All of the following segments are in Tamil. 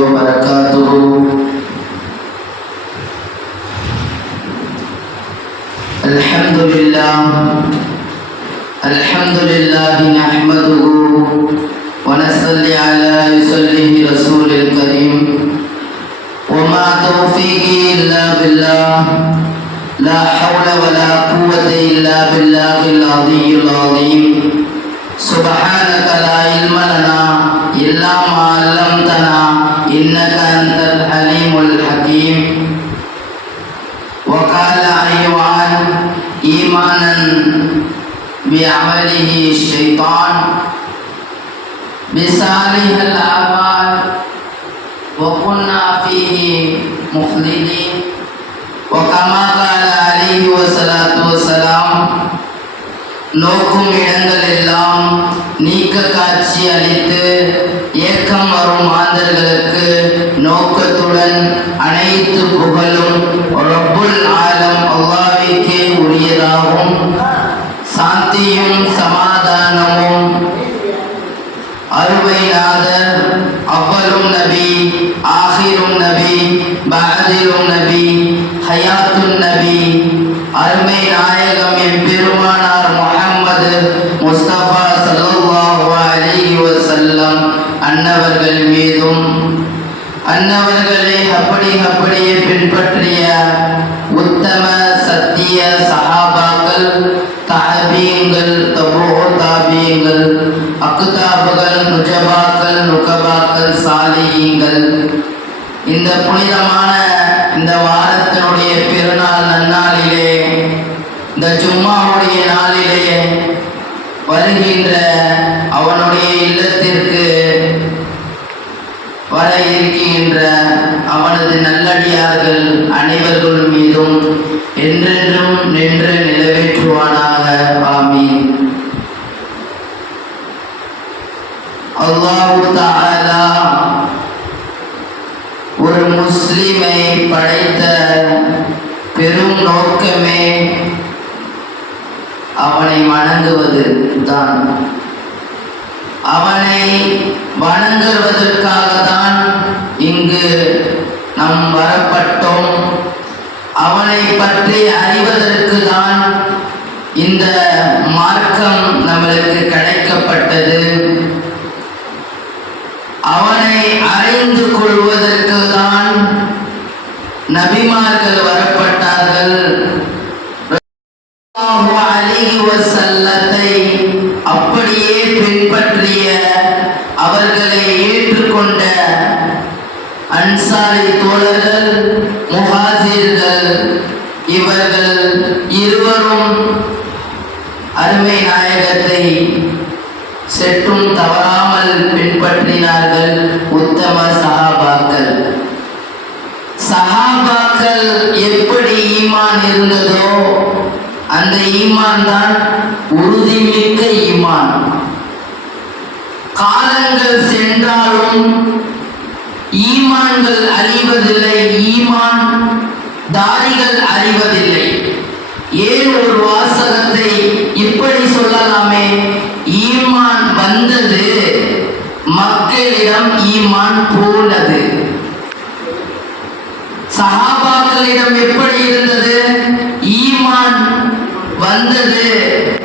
وبركاته. الحمد لله الحمد لله نحمده ونصلي على يصليه رسول الكريم. وما توفيقي إلا بالله لا حول ولا قوة إلا بالله العظيم العظيم. سبحانك لا علم لنا إلا ما علمتنا إنك أنت الحليم الحكيم. وقال أيوان، إيمانا بعمله الشيطان. بصالح الآباد وكنا فيه مخلدين. وكما قال عليه الصلاة والسلام نوكم عند நீக்க காட்சி அளித்து ஏக்கம் வரும் மாந்தர்களுக்கு நோக்கத்துடன் அனைத்து புகழும் ரப்புல் ஆலம் அல்லாவிற்கே உரியதாகும். சாந்தியும் சமாதானமும் அருமைநாதர் அவ்வலும் நபி ஆகிரும் நபி பகதிரும் நபி ஹயாத்துன் நபி அருமை நாயகம் என் பெருமானார் முகம்மது முஸ்தபா அன்னவர்கள் மீதும் அன்னவர்களை அப்படி அப்படியே பின்பற்றிய உத்தம சத்திய சஹாபாக்கள் தாபியங்கள் தபோ தாபியங்கள் அக்குதாபுகள் நுஜபாக்கள் நுகபாக்கள் சாலியங்கள் இந்த புனிதமான இந்த வாரத்தினுடைய பெருநாள் நன்னாளிலே இந்த ஜும்மாவுடைய நாளிலே வருகின்ற அவனுடைய இல்லத்திற்கு வர இருக்கின்ற அவனது நல்லடியார்கள் அனைவர்கள் மீதும் என்றென்றும் நின்று நிறைவேற்றுவானாக ஆமீன். அல்லாஹு தஆலா ஒரு முஸ்லிமை படைத்த பெரும் நோக்கமே அவனை வணங்குவது தான் அவனை வணங்குவதற்காக எப்படி ஈமான் இருந்ததோ அந்த ஈமான் தான் உறுதிமிக்க ஈமான். காலங்கள் சென்றாலும் ஈமான்கள் அழிவதில்லை ஈமான் தாரிகள் அழிவதில்லை ஏன் ஒரு வாசகத்தை இப்படி சொல்லலாமே? ஈமான் வந்தது மக்களிடம் ஈமான் போனது. சகாபாக்களிடம் எப்படி இருந்தது? ஈமான் வந்தது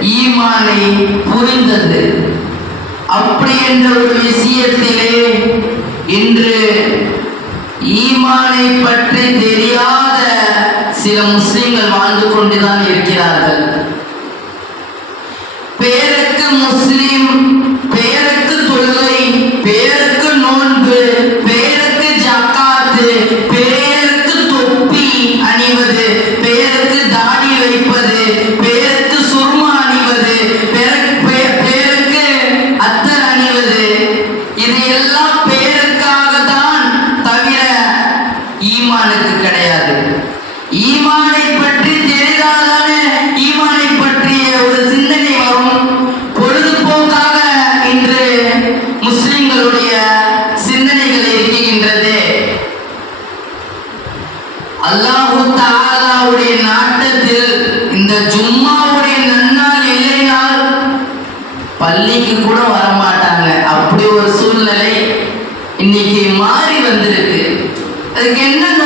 ஈமானை புரிந்தது. அப்படி என்ற ஒரு விஷயத்திலே இன்று ஈமானை பற்றி தெரியாத சில முஸ்லிம்கள் வாழ்ந்து கொண்டுதான் இருக்கிறார்கள். பேருக்கு முஸ்லிம் அதுக்கு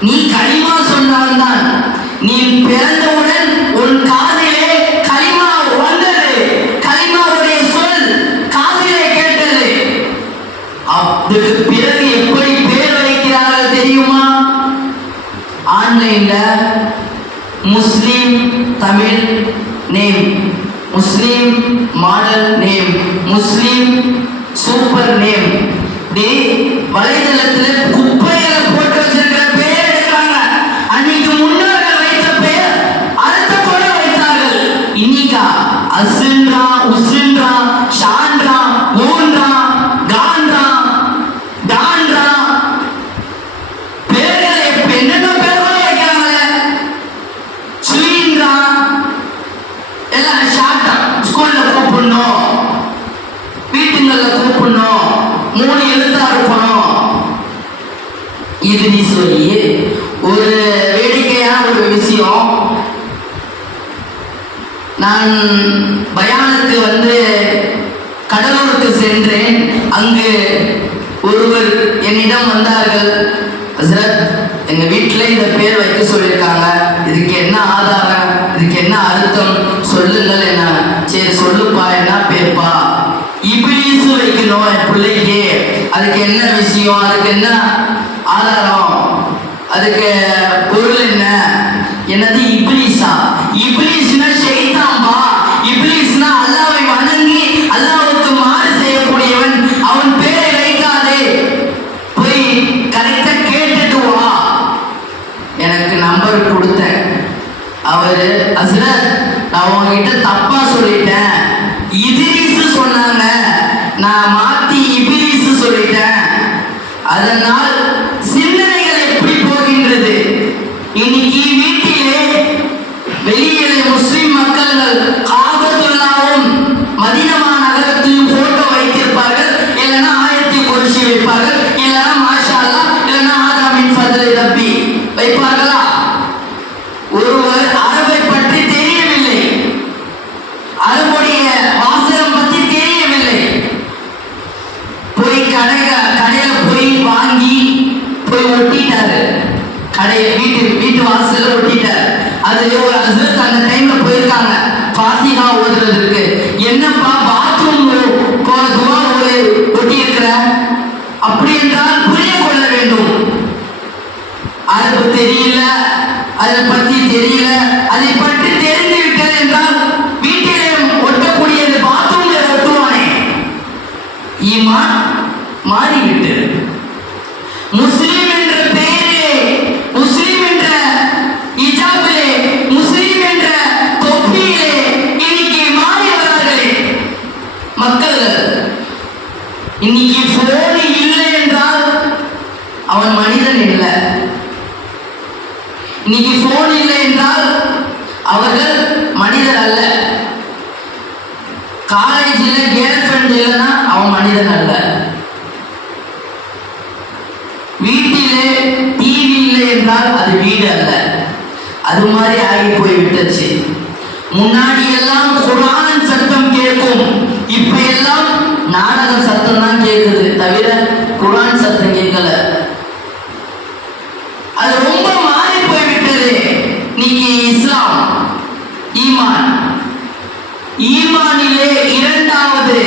நீ களிமா சொன்னால்தான் நீ பிறந்தவுடன் உன் காதிலே களிமா வந்தது. களிமாவுடைய சொல் காதிலே கேட்டது. அதுக்கு பிறகு எப்படி பேர் வைக்கிறார்கள் தெரியுமா? ஆன்லைன்ல Muslim Tamil name Muslim model name Muslim super name. வலைதளத்தில் குப்பை அசுன்றா உசுன்றா ஷான்றா ஊன்றா கான்றா தான்றா பேர்கள் என்னென்ன பேர்கள் வைக்கிறாங்களே சுயின்றா எல்லாம் ஷார்ட்டா. ஸ்கூல்ல கூப்பிடணும். வீட்டுங்களில் கூப்பிடணும். மூணு எழுத்தா இருக்கணும். இது நீ சொல்லி ஒரு வேடிக்கையான ஒரு விஷயம். நான் பயானுக்கு வந்து கடலூருக்கு சென்றேன். அங்கு ஒருவர் என்னிடம் வந்தார்கள். ஹசரத் எங்க வீட்டில் இந்த பேர் வைக்க சொல்லியிருக்காங்க. இதுக்கு என்ன ஆதாரம்? இதுக்கு என்ன அர்த்தம்? சொல்லுங்கள் என்ன சரி சொல்லுப்பா என்ன பேர்ப்பா? இபிலிசு வைக்கணும் என் பிள்ளைக்கு. அதுக்கு என்ன விஷயம்? அதுக்கு என்ன ஆதாரம்? அதுக்கு பொருள் என்ன? என்னது இப்லீஸா கடை வீட்டு வீட்டு வாசல்ல ஒட்டிட்டார். அது ஒரு ஹஸ்ரத் அந்த டைம்ல போயிருக்காங்க. பாத்திகா ஓதுறதுக்கு என்னப்பா பாத்ரூம் போன துவா ஒரு ஒட்டி இருக்கிற அப்படி என்றால் புரிய கொள்ள வேண்டும். அது தெரியல. அதை பத்தி தெரியல. அதை பற்றி தெரிந்து விட்டது என்றால் வீட்டிலே ஒட்டக்கூடியது பாத்ரூம்ல ஒட்டுவானே. ஈமான் மாறிவிட்டது போன் இல்லை என்றால் அவன் மனிதன் இல்லை. இன்னைக்கு போன் இல்லை என்றால் அவர்கள் மனிதர் அல்ல. காலேஜில் கேர்ள் ஃப்ரெண்ட் இல்லைன்னா அவன் மனிதன் அல்ல. வீட்டிலே டிவி இல்லை என்றால் அது வீடு அல்ல. அது மாதிரி ஆகி போய் விட்டுச்சு முன்னாடி எல்லாம் குரான் சத்தம் கேட்கும் இப்ப எல்லாம் நாடக சத்தம் தான் கேட்குது தவிர குரான் சத்தம் கேட்கல அது ரொம்ப மாறி போய்விட்டது இன்னைக்கு இஸ்லாம் ஈமான் ஈமானிலே இரண்டாவது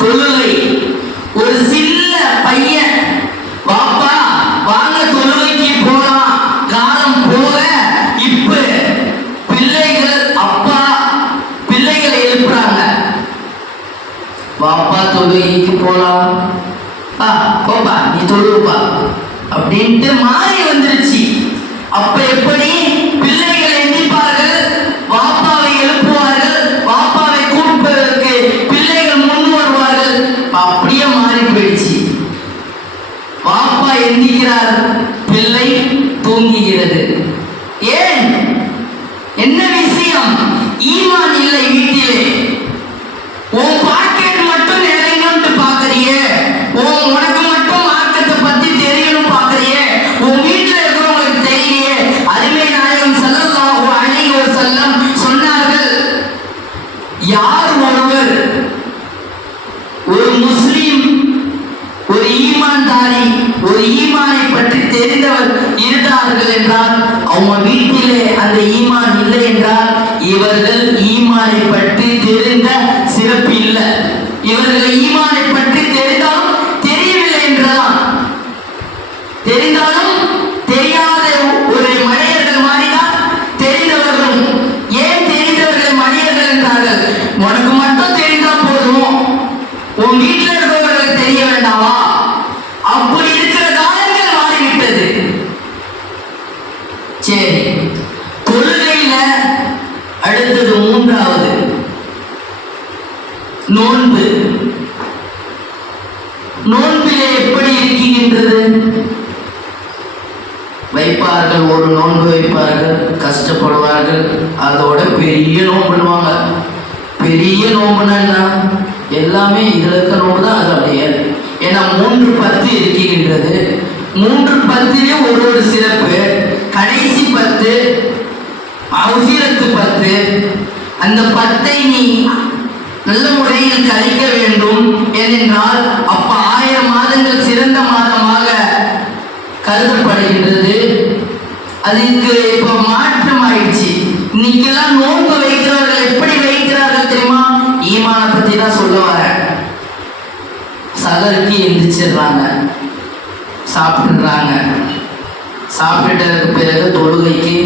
தொழுகை ஒரு சின்ன பையன் வாப்பா வாங்க தொழுகைக்கு போலாம் காலம் போக இப்ப பிள்ளைகள் அப்பா பிள்ளைகளை எழுப்புறாங்க வாப்பா தொழுகைக்கு போலாம். ஆ போப்பா நீ தொழுவுப்பா அப்படின்ட்டு மாறி வந்துருச்சு. அப்ப எப்படி பிள்ளைகள் எந்திப்பார்கள் வாப்பாவை எழுப்புவார்கள். வாப்பாவை கூப்பிடுவதற்கு பிள்ளைகள் முன் வருவார்கள். அப்படியே மாறி போயிடுச்சு. வாப்பா எந்திக்கிறார். பிள்ளை தூங்குகிறது. ஏன்? என்ன விஷயம்? ஈமான் இல்லை வீட்டிலே. ஓப்பா ஈமான்தாரி ஒரு ஈமானை பற்றி தெரிந்தவர் இருந்தார்கள் என்றால் அவங்க வீட்டிலே அந்த ஈமான் இல்லை என்றால் இவர்கள் ஈமானை பற்றி தெரிந்த சிறப்பு இல்லை. இவர்கள் ஈமானை பற்றி தெரிந்தாலும் தெரியவில்லை என்றலாம் தெரிந்தாலும் தெரியாத ஒரு மனிதர்கள் மாதிரிதான் தெரிந்தவர்களும் ஏன் தெரிந்தவர்கள் மனிதர்கள் என்றார்கள் உனக்கு மட்டும் தெரிந்தா போதும் உன் வீட்டில் இருக்கிறவர்களுக்கு தெரிய வேண்டாமா அப்படி இருக்கிற காலங்கள் மாறிவிட்டது சரி தொழுகையில அடுத்தது மூன்றாவது நோன்பு நோன்பிலே எப்படி இருக்கின்றது வைப்பார்கள் ஒரு நோன்பு வைப்பார்கள் கஷ்டப்படுவார்கள். அதோட பெரிய நோம்புடுவாங்க பெரிய நோம்புனா என்ன? எல்லாமே இதில் இருக்க நோம்பு தான் அது அப்படியே. ஏன்னா மூன்று பத்து இருக்கின்றது. மூன்று பத்திலே ஒரு ஒரு சிறப்பு. கடைசி பத்து அவசீரத்து பத்து. அந்த பத்தை நீ நல்ல முறையில் கழிக்க வேண்டும். ஏனென்றால் அப்ப ஆயிரம் மாதங்கள் சிறந்த மாதமாக கருதப்படுகின்றது. அதுக்கு இப்ப மாற்றம் ஆயிடுச்சு இன்னைக்கெல்லாம் நோன்பு வைக்கிறவர்கள் எப்படி வைக்கிறார்கள் தெரியுமா? ஈமான பத்தி தான் சொல்ல வரேன். சகருக்கு எந்திரிச்சிடுறாங்க. சாப்பிடுறாங்க சாப்பிட்டதுக்கு பிறகு தொழுகைக்கு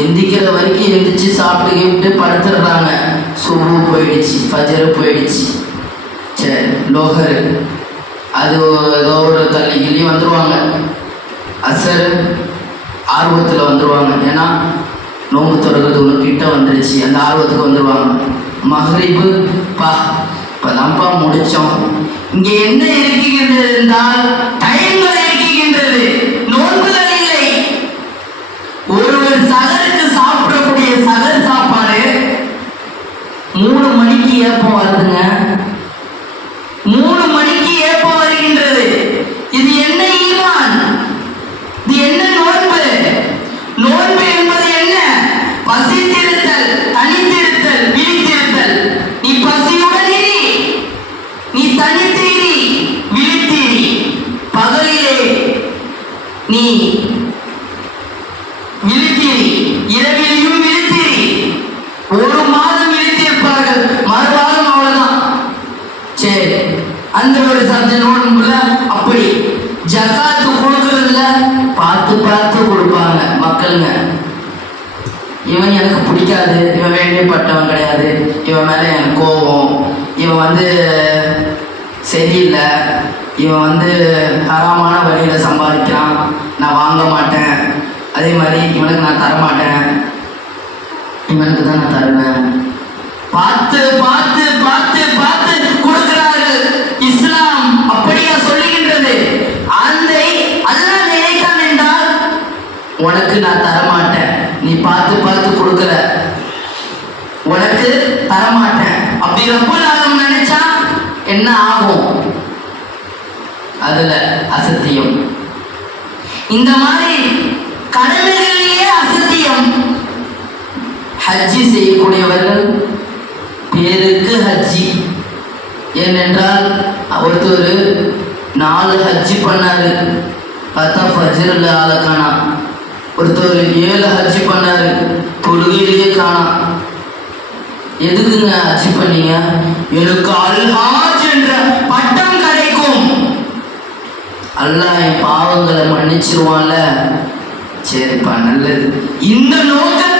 எந்திக்கிற வரைக்கும் எந்திரிச்சு சாப்பிட்டு கிப்ட்டு படுத்துடுறாங்க. சுபு போயிடுச்சு ஃபஜரு போயிடுச்சு. சரி லோகரு அது ஏதோ ஒரு தள்ளி கிள்ளி வந்துருவாங்க. அசர் ஆர்வத்தில் வந்துடுவாங்க ஏன்னா நோம்பு திறக்கிறது ஒன்று கிட்ட வந்துருச்சு. அந்த ஆர்வத்துக்கு வந்துடுவாங்க மஹரிபு பா இப்போதான்ப்பா முடித்தோம் இங்கே என்ன இருக்குகின்றது என்றால் டைம்கள் இருக்கின்றது நோன்புகள் இல்லை. ஒருவர் சகருக்கு சாப்பிடக்கூடிய சகர் சாப்பாடு மூணு மணிக்கு ஏப்பம் வருதுங்க. மூணு மணிக்கு ஏப்பம் வருகின்றது. இது என்ன ஈமான் இது என்ன நோன்பு நோன்பு என்பது என்ன பசித்திருத்தல் தனித்திருத்தல் விழித்திருத்தல் நீ பசியுடன் இரு நீ தனித்து இரு விழித்திரு பகலிலே நீ. விழித்திரி இரவிலையும் விழித்திரி ஒரு மாதம் விழித்திருப்பார்கள் மறுவாரம் அவ்வளவுதான். சரி அந்த ஒரு சப்ஜ அப்படி ஜகாத்து கொடுக்கறதுல பார்த்து பார்த்து கொடுப்பாங்க மக்களுங்க. இவன் எனக்கு பிடிக்காது. இவன் வேண்டியப்பட்டவன் கிடையாது. இவன் மேலே எனக்கு கோபம். இவன் வந்து சரியில்லை. இவன் வந்து ஹராமான வழியில் சம்பாதிக்கிறான். நான் வாங்க மாட்டேன். அதே மாதிரி இவனுக்கு நான் தரமாட்டேன். இவனுக்கு தான் நான் தருவேன். பார்த்து பார்த்து பார்த்து பார்த்து கொடுக்கிறார்கள். இஸ்லாம் அப்படியா சொல்லுகின்றது? அந்த அல்லா நினைத்தான் என்றால் உனக்கு நான் தரமாட்டேன். நீ பார்த்து பார்த்து கொடுக்குற உனக்கு தரமாட்டேன். அப்படி ரொம்ப ஆலம் நினைச்சா என்ன ஆகும்? அதுல அசத்தியம். இந்த மாதிரி கடமைகளிலேயே அசத்தியம். ஹஜ்ஜி செய்யக்கூடியவர்கள் பேருக்கு ஹஜ்ஜி. ஏனென்றால் ஒருத்தர் நாலு ஹஜ்ஜி பண்ணாரு. பார்த்தா ஃபஜ்ரில் ஆளை காணாம் ஒருத்தர் ஏழு ஹஜ்ஜி பண்ணாரு. தொழுகையிலேயே காணாம் எதுக்குங்க ஹஜ்ஜி பண்ணீங்க? எனக்கு அல்ஹா அல்லாஹ் என் பாவங்களை மன்னிச்சிருவான்ல. சரிப்பா நல்லது. இந்த நோக்கத்தை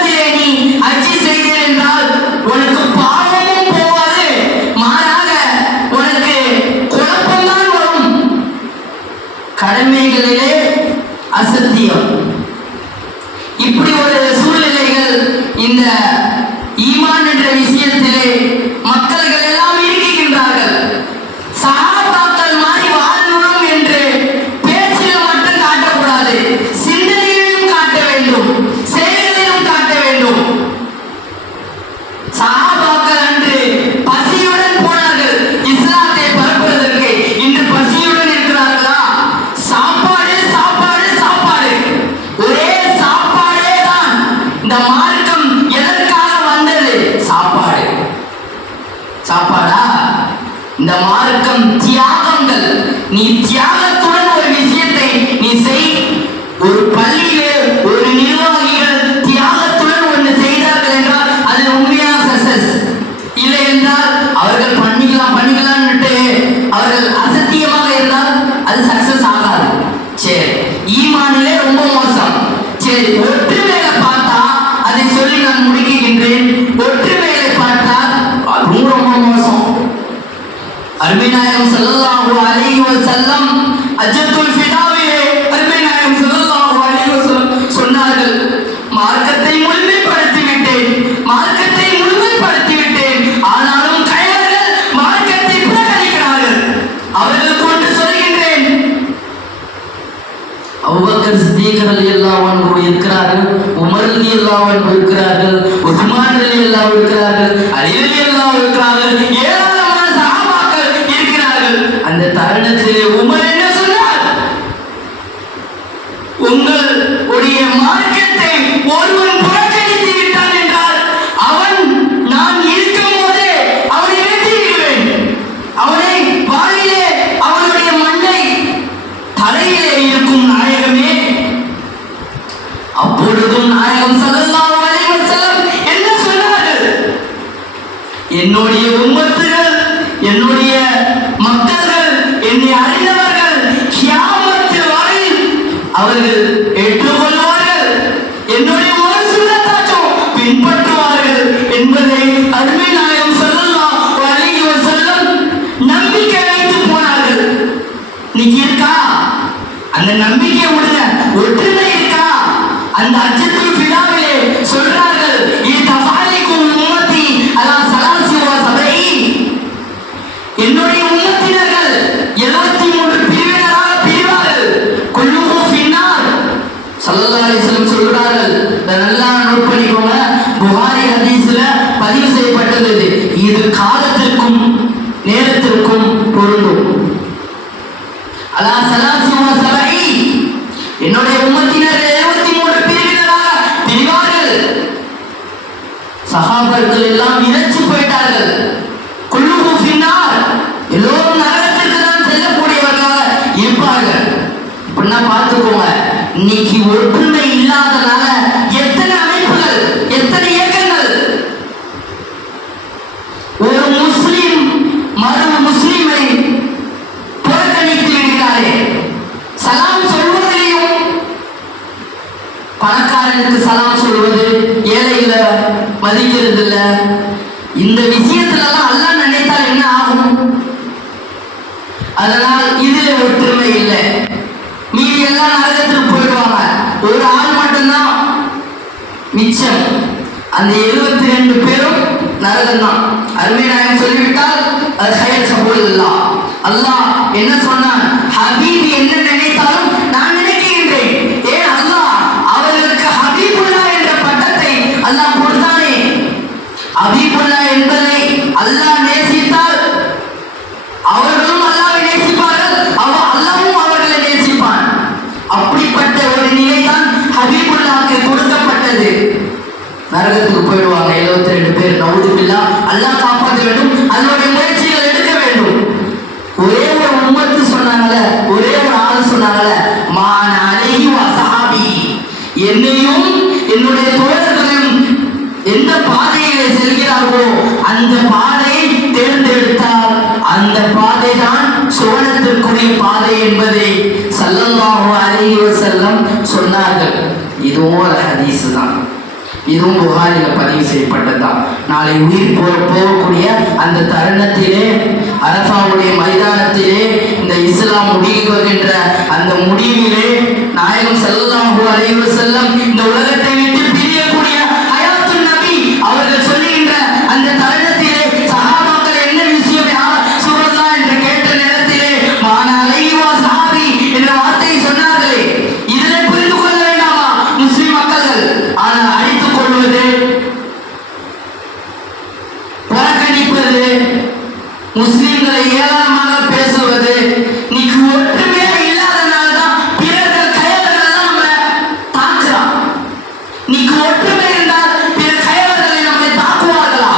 இந்த மார்க்கம் தியாகங்கள். நீ தியாகத்துடன் ஒரு விஷயத்தை நீ செய். ஒரு பள்ளியிலே அலைஹி அஜத்துல் ஃபிதாவிலே அருமைநாயகம் ஸல்லல்லாஹு அலைஹி வஸல்லம் சொன்னார்கள் மார்க்கத்தை முழுமைப்படுத்தி விட்டேன் மார்க்கத்தை முழுமைப்படுத்தி விட்டேன் ஆனாலும் கயவர்கள் மார்க்கத்தை புறக்கணிக்கிறார்கள். அவர்கள் கொண்டு சொல்கின்றேன் அவ்வக்கர் சித்திக் ரலியல்லாஹு அன்ஹு இருக்கிறார்கள் உமர் ரலியல்லாஹு அன்ஹு இருக்கிறார்கள் உஸ்மான் ரலியல்லாஹு இருக்கிறார்கள் அலி ரலியல்லாஹு இருக்கிறார்கள் ஏராளமான உமர் என்ன சொன்னார் உங்களுடைய மார்க்கத்தை ஒருவன் புறக்கணித்து விட்டான் என்றால் அவன் நான் இருக்கும் போதே அவனை வெட்டி விடுவேன் அவனை வாயிலே அவனுடைய மண்ணை தலையிலே இருக்கும் நாயகமே அப்பொழுதும் நாயகம் ஸல்லல்லாஹு அலைஹி வஸல்லம் என்ன சொன்னார்கள் என்னுடைய உம்மத்துகள் என்னுடைய மக்கள்கள் என்னை அறிந்தவர்கள் கியாமத்து வரை அவர்கள் ஏற்றுக்கொள்வார்கள் என்னுடைய ஒரு சுண்ணத்தாச்சும் பின்பற்றுவார்கள் என்பதை அருமை நாயம் ஸல்லல்லாஹு அலைஹி வஸல்லம் நம்பிக்கை வைத்து போனார்கள். நீங்க இருக்கா? அந்த நம்பிக்கை விடுங்க ஒற்றுமை இருக்கா? அந்த அச்சத்தில் விழாவிலே சொல்றார்கள் இது தஃபாலிக்கும் உம்மத்தி அதான் சலாசி சபை என்னுடைய உம்மத்தினர்கள் 73 பிரிவினராக பிரிவார்கள். கொள்ளுமோ பின்னால் சல்லா அலிஸ்லம் வஸல்லம் சொல்றார்கள் நல்லா நோட் பண்ணிக்கோங்க. புகாரி ஹதீஸ்ல பதிவு செய்யப்பட்டது இது. இது காலத்திற்கும் நேரத்திற்கும் பொருந்தும். அலா சலாசி சபை என்னுடைய உம்மத்தினர் 73 பிரிவினராக பிரிவார்கள். சகாபர்கள் எல்லாம் இணைச்சு போயிட்டார்கள். குல்லுஹு ஃபின்னார். எல்லோரும் நரகத்திற்கு தான் செல்லக்கூடியவர்களாக இருப்பார்கள். இப்படின்னா பார்த்துக்கோங்க இன்னைக்கு ஒற்றுமை இந்த விஷயத்துல எல்லாம் அல்லா நினைத்தால் என்ன ஆகும்? அதனால் இதுல ஒற்றுமை இல்லை. மீதி எல்லாம் நரகத்துக்கு போயிடுவாங்க. ஒரு ஆள் மட்டும்தான். மிச்சம். அந்த எழுபத்தி ரெண்டு பேரும் நரகம் தான் அருமை நாயகம் சொல்லிவிட்டால் அது ஹயர் சபூல் அல்லா அல்லாஹ் என்ன சொன்னான்? ஹபீப் என்ன சுவனத்திற்குரிய என்பதை ஸல்லல்லாஹு அலைஹி செல்லம் சொன்னார்கள். இதுவும் ஒரு ஹதீஸ் தான். இதுவும் புகாரில பதிவு செய்யப்பட்டதுதான். நாளை உயிர் போக போகக்கூடிய அந்த தருணத்திலே அரசாவுடைய மைதானத்திலே இந்த இஸ்லாம் முடிவுகின்ற அந்த முடிவிலே நாயகம் ஸல்லல்லாஹு அலைஹி செல்லம் இந்த உலகத்தை விட்டு முஸ்லிம்களை ஏளனமாக பேசுவது நீக்கு ஒற்றுமையா இல்லாதனால தான் பிறர்கள் கயவர்கள் நம்ம தாக்குறான். இன்னைக்கு ஒற்றுமை இருந்தால் பிற கயவர்களை நம்மை தாக்குவார்களா?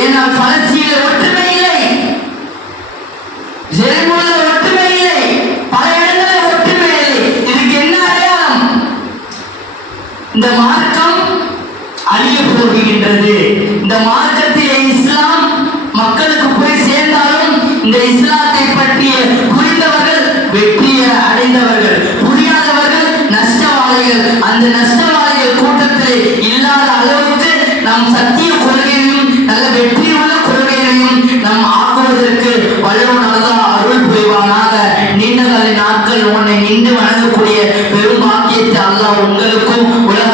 ஏனால் பலஸ்தீன ஒற்றுமை இல்லை. ஜெர்மனில ஒற்றுமை இல்லை. பல இடங்களில் ஒற்றுமை இல்லை. இதுக்கு என்ன அடையாளம்? இந்த மார்க்கம் அழிய போகின்றது. இந்த மார்க்கம் சத்திய கொள்கையையும் நல்ல வெற்றியுள்ள கொள்கையையும் நம் ஆக்குவதற்கு வல்லவனாக அருள் புரிவானாக. நீண்ட கால நாட்கள் உன்னை நின்று வணங்கக்கூடிய பெரும் பாக்கியத்தை அல்லாஹ் உங்களுக்கும் உலக